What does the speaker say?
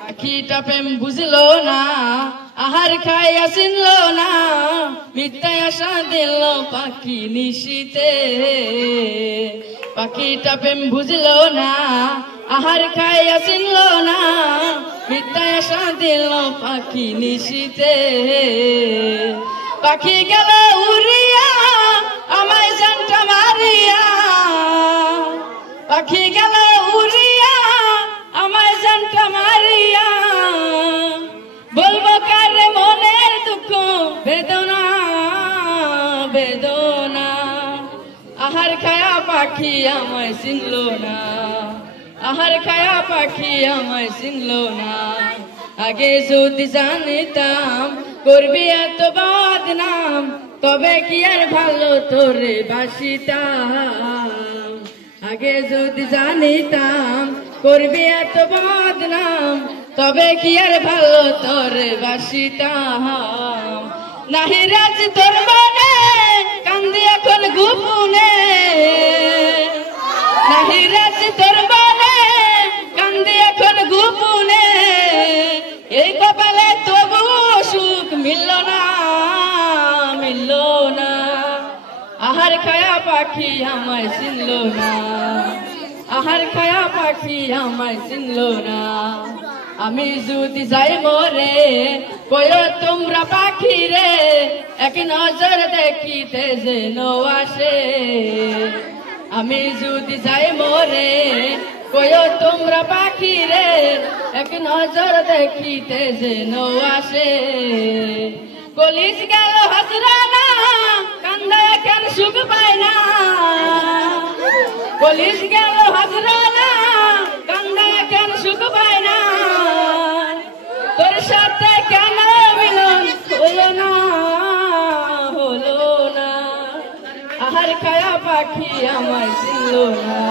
পাখিটা প্রেম বুঝলো না, আহার খাইয়া চিনলো না, মিথ্যায় আশা দিল পাখি নিশীতে। পাখিটা প্রেম বুঝলো না, আহার খাইয়া চিনলো না, মিথ্যায় আশা দিল পাখি নিশীতে। পাখি গেল উড়িয়া আমায় জানটা মারিয়া, পাখি গেল উড়িয়া আমায় জানটা মারিয়া, বলবো কারে মনের দুঃখ বেদনা বেদনা। আহার খায়া পাখি আমায় চিনলো না, আহার খায়া পাখি আমায় চিনলো না। আগে যদি জানিতাম করবি এত বদনাম, তবে কি আর ভালো তোরে বাসিতাম। আগে যদি জানিতাম করবি এত বদনাম, তবে কি আর ভালো তোরে বাসিতাম। নাহি রাজ তোর মনে কান্দি এখন গোপনে, নাহি রাজ তোর মনে কান্দি এখন গোপনে। এই কপালে তবু সুখ মিলল না মিলল না। আহার খায়া পাখি আমায় চিনলো না, আহার খায়া পাখি আমায় চিনলো না। আমি যদি যাই মরে কয়ো তোমরা পাখি রে, এক নজর দেখিতে যেন আসে। আমি যদি যাই মরে কয়ো তোমরা পাখি রে, এক নজর দেখিতে যেন আসে। কলিস গেল হাজরানা কান্দায় কেন সুখ পায় না, কলিস গেল হাজরানা কান্দায় কেন সুখ পায় না। তোর সাথে কেন মিলন হলো না হলো না। আহার খায়া পাখি আমায় চিনলো না।